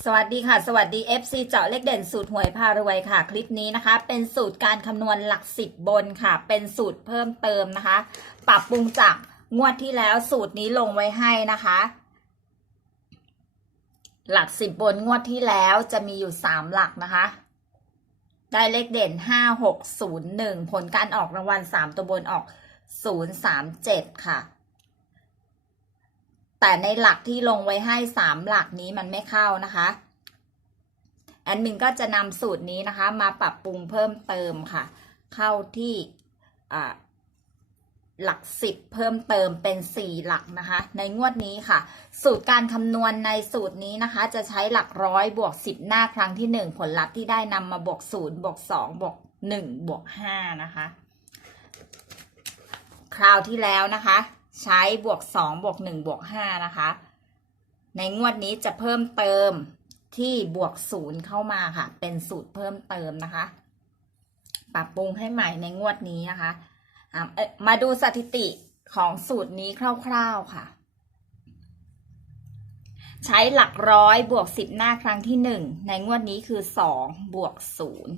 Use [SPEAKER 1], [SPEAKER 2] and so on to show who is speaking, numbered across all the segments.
[SPEAKER 1] สวัสดีค่ะ สวัสดี FC เจาะเลขเด่นสูตรหวยพารวยค่ะ คลิปนี้นะคะ เป็นสูตรการคำนวณหลักสิบบนค่ะ เป็นสูตรเพิ่มเติมนะคะ ปรับปรุงจากงวดที่แล้วสูตรนี้ลงไว้ให้นะคะ หลักสิบบนงวดที่แล้วจะมีอยู่สามหลักนะคะ ได้เลขเด่นห้าหกศูนย์หนึ่งผลการออกรางวัลสามตัวบนออกศูนย์สามเจ็ดค่ะ แต่ในหลักที่ลงไว้ให้สามหลักนี้มันไม่เข้านะคะแอดมินก็จะนำสูตรนี้นะคะ มาปรับปรุงเพิ่มเติมค่ะ เข้าที่หลักสิบเพิ่มเติมเป็นสี่หลักนะคะ ในงวดนี้ค่ะ สูตรการคำนวณในสูตรนี้นะคะ จะใช้หลักร้อยบวกสิบหน้าครั้งที่หนึ่งผลลัพธ์ที่ได้นำมาบวกศูนย์บวกสองบวกหนึ่งบวกห้านะคะ คราวที่แล้วนะคะ ใช้บวกสองบวกหนึ่งบวกห้านะคะ ในงวดนี้จะเพิ่มเติมที่บวกศูนย์เข้ามาค่ะ เป็นสูตรเพิ่มเติมนะคะ ปรับปรุงให้ใหม่ในงวดนี้นะคะมาดูสถิติของสูตรนี้คร่าวๆค่ะ ใช้หลักร้อยบวกสิบหน้าครั้งที่หนึ่งในงวดนี้คือสองบวกศูนย์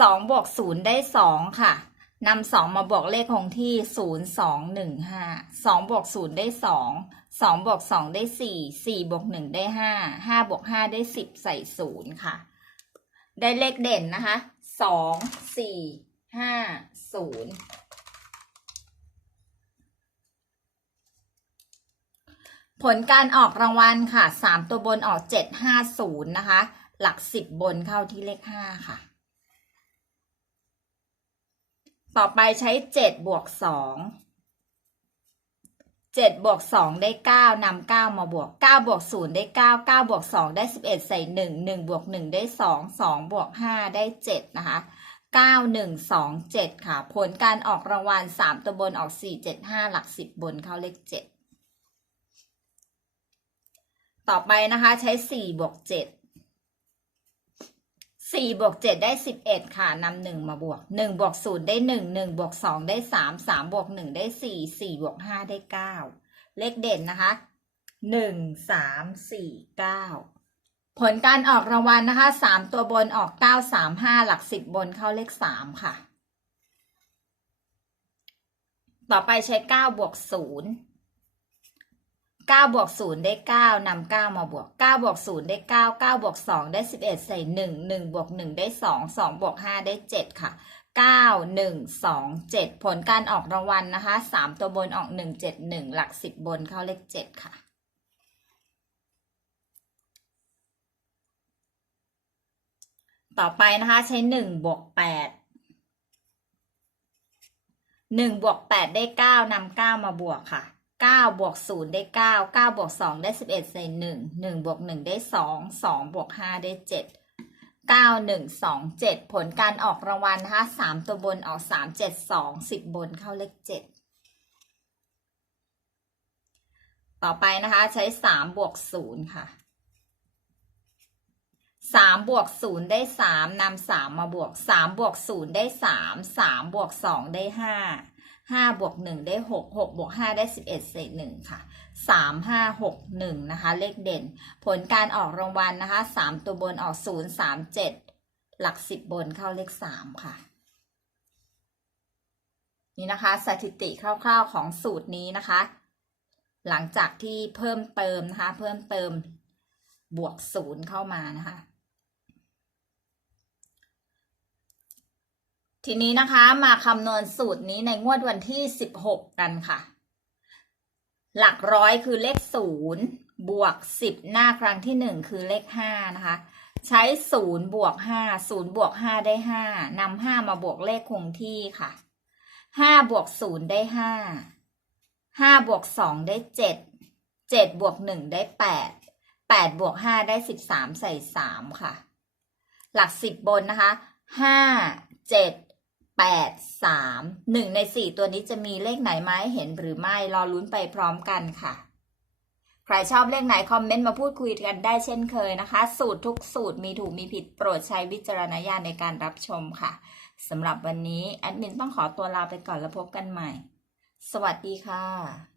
[SPEAKER 1] สองบวกศูนย์ได้สองค่ะ นำสองมาบวกเลขคงที่ศูนย์สองหนึ่งห้าสองบวกศูนย์ได้สองสองบวกสองได้สี่สี่บวกหนึ่งได้ห้าห้าบวกห้าได้สิบใส่ศูนย์ค่ะ ได้เลขเด่นนะคะสองสี่ห้าศูนย์ผลการออกรางวัลค่ะสามตัวบนออกเจ็ดห้าศูนย์นะคะ หลักสิบบนเข้าที่เลขห้าค่ะ ต่อไปใช้เจ็ดบวกสองเจ็ดบวกสองได้เก้านำเก้ามาบวกเก้าบวกศูนย์ได้เก้าเก้าบวกสองได้สิบเอ็ดใส่หนึ่งหนึ่งบวกหนึ่งได้สองสองบวกห้าได้เจ็ดนะคะเก้าหนึ่งสองเจ็ดค่ะ ผลการออกรางวัลสามตัวบนออกสี่เจ็ดห้าหลักสิบบนเข้าเลขเจ็ดต่อไปนะคะใช้สี่บวกเจ็ด สี่บวกเจ็ดได้สิบเอ็ดค่ะนำหนึ่งมาบวกหนึ่งบวกศูนย์ได้หนึ่งหนึ่งบวกสองได้สามสามบวกหนึ่งได้สี่สี่บวกห้าได้เก้าเลขเด่นนะคะหนึ่งสามสี่เก้าผลการออกรางวัลนะคะสามตัวบนออกเก้าสามห้าหลักสิบบนเข้าเลขสามค่ะ ต่อไปใช้เก้าบวกศูนย์ เก้าบวกศูนย์ได้เก้านำเก้ามาบวกเก้าบวกศูนย์ได้เก้าเก้าบวกสองได้สิบเอ็ดใส่หนึ่งหนึ่งบวกหนึ่งได้สองสองบวกห้าได้เจ็ดค่ะเก้าหนึ่งสองเจ็ดผลการออกรางวัลนะคะสามตัวบนออกหนึ่งเจ็ดหนึ่งหลักสิบบนเข้าเลขเจ็ดค่ะต่อไปนะคะใช้หนึ่งบวกแปดหนึ่งบวกแปดได้เก้านำเก้ามาบวกค่ะ เก้าบวกศูนย์ได้เก้าเก้าบวกสองได้สิบเอ็ดใส่หนึ่งหนึ่งบวกหนึ่งได้สองสองบวกห้าได้เจ็ดเก้าหนึ่งสองเจ็ดผลการออกรางวัลนะคะสามตัวบนออกสามเจ็ดสองสิบบนเข้าเลขเจ็ดต่อไปนะคะใช้สามบวกศูนย์ค่ะสามบวกศูนย์ได้สามนำสามมาบวกสามบวกศูนย์ได้สามสามบวกสองได้ห้าห้าบวกหนึ่งได้หกหกบวกห้าได้สิบเอ็ดเศษหนึ่งค่ะสามห้าหกหนึ่งนะคะ เลขเด่น ผลการออกรางวัลนะคะสามตัวบนออกศูนย์สามเจ็ดหลักสิบบนเข้าเลขสามค่ะ นี่นะคะ สถิติคร่าวๆของสูตรนี้นะคะ หลังจากที่เพิ่มเติมนะคะ เพิ่มเติมบวกศูนย์เข้ามานะคะ ทีนี้นะคะมาคำนวณสูตรนี้ในงวดวันที่ 16 กันค่ะ หลักร้อยคือเลขศูนย์บวก 10 หน้าครั้งที่ 1 คือเลข 5 นะคะ ใช้ศูนย์บวก 5 0 บวก 5 ได้ 5นำ5มาบวกเลขคงที่ค่ะ 5 บวก 0 ได้ 5 5 บวก 2 ได้ 7 7 บวก 1 ได้ 8 8 บวก 5 ได้ 13 ใส่ 3 ค่ะ หลักสิบบนนะคะห้า เจ็ดแปดสามหนึ่งในสี่ตัวนี้จะมีเลขไหนไหมเห็นหรือไม่ รอลุ้นไปพร้อมกันค่ะ ใครชอบเลขไหน คอมเมนต์มาพูดคุยกันได้เช่นเคยนะคะ สูตรทุกสูตรมีถูกมีผิดโปรดใช้วิจารณญาณในการรับชมค่ะสำหรับวันนี้ แอดมินต้องขอตัวลาไปก่อนแล้วพบกันใหม่ สวัสดีค่ะ